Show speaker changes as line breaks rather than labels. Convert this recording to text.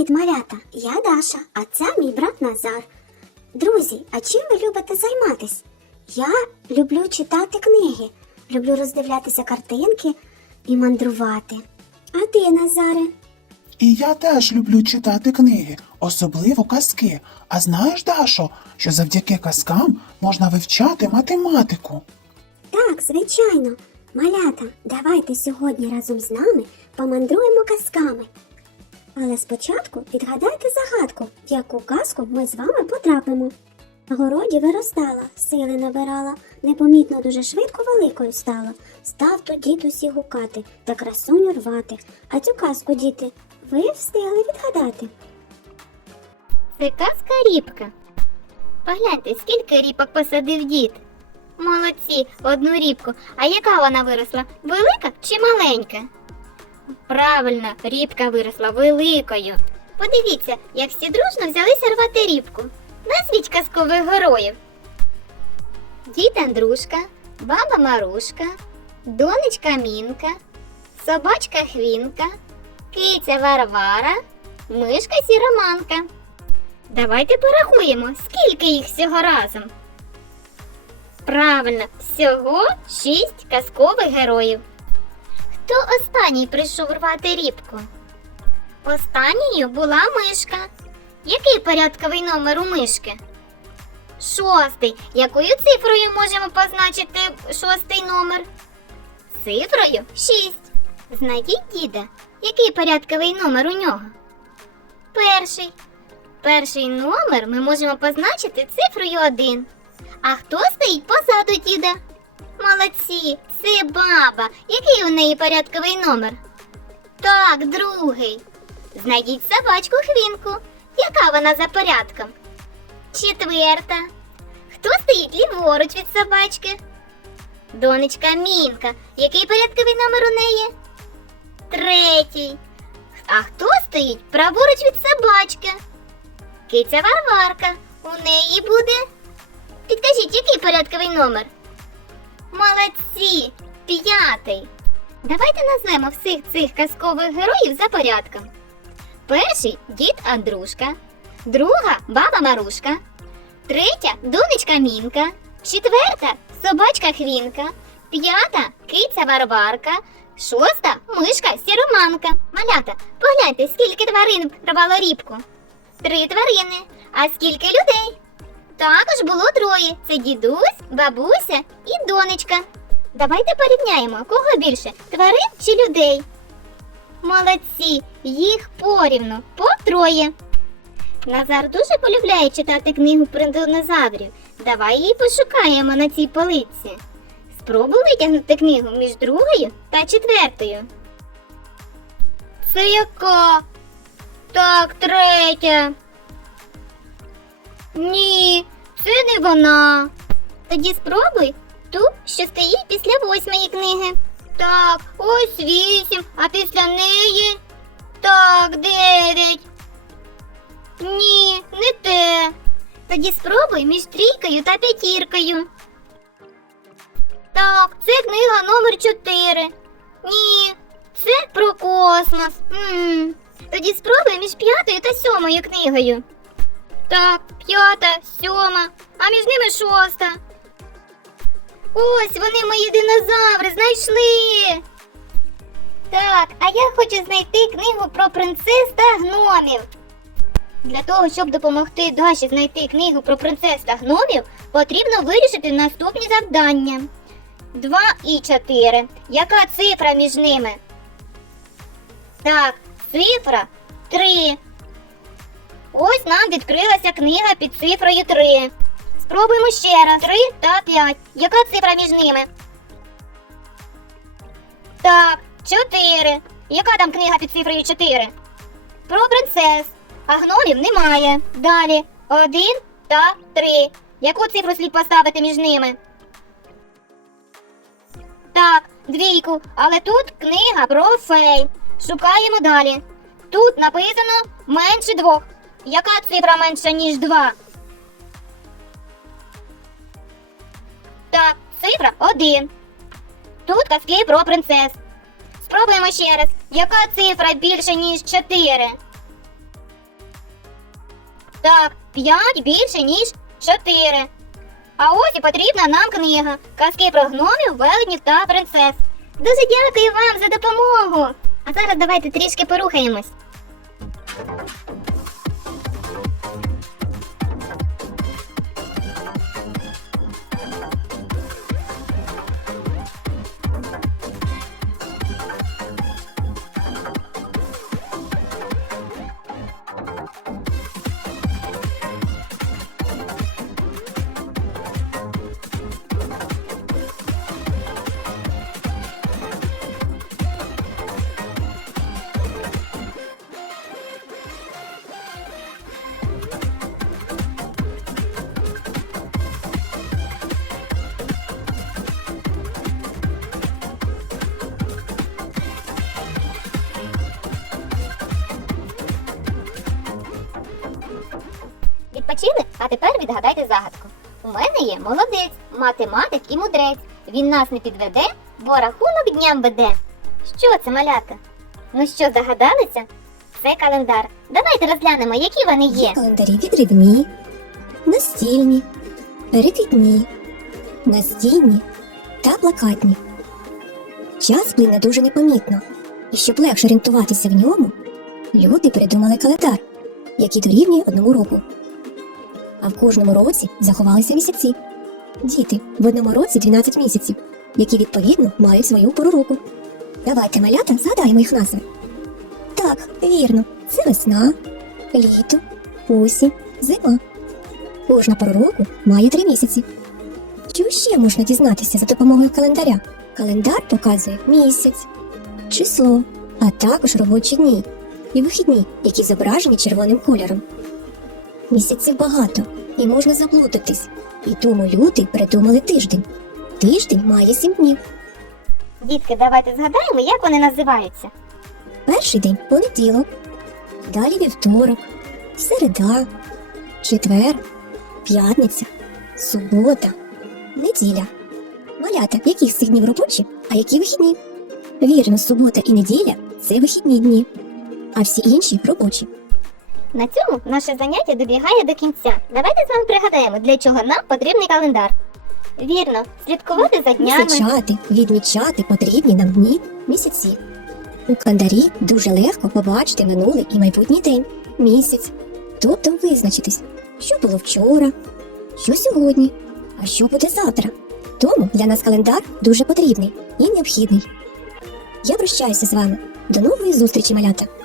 Привіт, малята! Я Даша, а це мій брат Назар. Друзі, а чим ви любите займатись? Я люблю читати книги, люблю роздивлятися картинки і мандрувати. А ти, Назаре?
І я теж люблю читати книги, особливо казки. А знаєш, Дашо, що завдяки казкам можна вивчати математику?
Так, звичайно. Малята, давайте сьогодні разом з нами помандруємо казками. Але спочатку відгадайте загадку, в яку казку ми з вами потрапимо. На городі виростала, сили набирала, непомітно дуже швидко великою стала. Став тут дід усі гукати та красуню рвати. А цю казку, діти, ви встигли відгадати.
Це казка рібка. Погляньте, скільки ріпок посадив дід. Молодці, одну рібку. А яка вона виросла? Велика чи маленька? Правильно, рібка виросла великою. Подивіться, як всі дружно взялися рвати рібку. Назвіть казкових героїв. Дід Андрушка, баба Марушка, донечка Мінка, собачка Хвінка, киця Варвара, мишка Сіроманка. Давайте порахуємо, скільки їх всього разом. Правильно, всього шість казкових героїв. Хто останній прийшов рвати рібку? Останньою була мишка. Який порядковий номер у мишки? Шостий. Якою цифрою можемо позначити шостий номер? Цифрою шість. Знайдіть діда. Який порядковий номер у нього? Перший. Перший номер ми можемо позначити цифрою 1. А хто стоїть позаду діда? Молодці, це баба. Який у неї порядковий номер? Так, другий. Знайдіть собачку хвінку. Яка вона за порядком? Четверта. Хто стоїть ліворуч від собачки? Донечка Мінка. Який порядковий номер у неї? Третій. А хто стоїть праворуч від собачки? Киця Варварка. У неї буде. Підкажіть, який порядковий номер? Молодці! П'ятий. Давайте назвемо всіх цих казкових героїв за порядком. Перший дід Андрушка, друга баба Марушка, третя донечка Мінка, четверта собачка Хвінка, п'ята киця Варварка, шоста мишка Сіроманка. Малята, погляньте, скільки тварин рвало рібку. Три тварини. А скільки людей? Також було троє: це дідусь, бабуся і донечка. Давайте порівняємо, кого більше тварин чи людей. Молодці, їх порівну, по троє. Назар дуже полюбляє читати книгу про динозаврів. Давай її пошукаємо на цій полиці. Спробуй витягнути книгу між другою та четвертою. Це яка? Так, третя. Ні, це не вона. Тоді спробуй ту, що стоїть після восьмої книги. Так, ось вісім, а після неї. Так, дев'ять. Ні, не те. Тоді спробуй між трійкою та п'ятіркою. Так, це книга номер 4. Ні, це про космос. м Тоді спробуй між п'ятою та сьомою книгою. Так, п'ята, сьома, а між ними шоста. Ось вони мої динозаври знайшли. Так, а я хочу знайти книгу про принцес та гномів. Для того, щоб допомогти Даші знайти книгу про принцес та гномів, потрібно вирішити наступні завдання. 2 і 4. Яка цифра між ними? Так, цифра 3. Ось нам відкрилася книга під цифрою 3. Спробуємо ще раз. 3 та 5. Яка цифра між ними? Так, 4. Яка там книга під цифрою 4? Про принцес. А гномів немає. Далі. 1 та 3. Яку цифру слід поставити між ними? Так, двійку. Але тут книга про фей. Шукаємо далі. Тут написано менше двох. Яка цифра менша, ніж два? Так, цифра один. Тут казки про принцес. Спробуємо ще раз. Яка цифра більше, ніж чотири? Так, 5 більше, ніж 4. А ось і потрібна нам книга Казки про гномів, велетнів та принцес. Дуже дякую вам за допомогу. А зараз давайте трішки порухаємось. Відпочили? А тепер відгадайте загадку. У мене є молодець, математик і мудрець. Він нас не підведе, бо рахунок дням веде. Що це, малята? Ну що, загадалися? Це календар. Давайте розглянемо, які вони є.
Календарі відрібні, настільні, перекидні, настінні та плакатні. Час плине дуже непомітно, і щоб легше орієнтуватися в ньому, люди придумали календар, який дорівнює одному року. А в кожному році заховалися місяці. Діти, в одному році 12 місяців, які відповідно мають свою пору року. Давайте малята згадаємо їх назви. Так, вірно, це весна, літо, осінь, зима. Кожна пора року має три місяці. Що ще можна дізнатися за допомогою календаря? Календар показує місяць, число, а також робочі дні і вихідні, які зображені червоним кольором. Місяців багато і можна заплутатись. І тому люди придумали тиждень. Тиждень має сім днів.
Дітки, давайте згадаємо, як вони називаються.
Перший день понеділок, далі вівторок, середа, четвер, п'ятниця, субота, неділя. Малята, які з цих днів робочі, а які вихідні? Вірно, субота і неділя це вихідні дні, а всі інші робочі.
На цьому наше заняття добігає до кінця. Давайте з вами пригадаємо, для чого нам потрібний календар. Вірно, слідкувати за днями.
Визначати, відмічати потрібні нам дні, місяці. У календарі дуже легко побачити минулий і майбутній день, місяць, тобто визначитись, що було вчора, що сьогодні, а що буде завтра. Тому для нас календар дуже потрібний і необхідний. Я прощаюся з вами. До нової зустрічі, малята!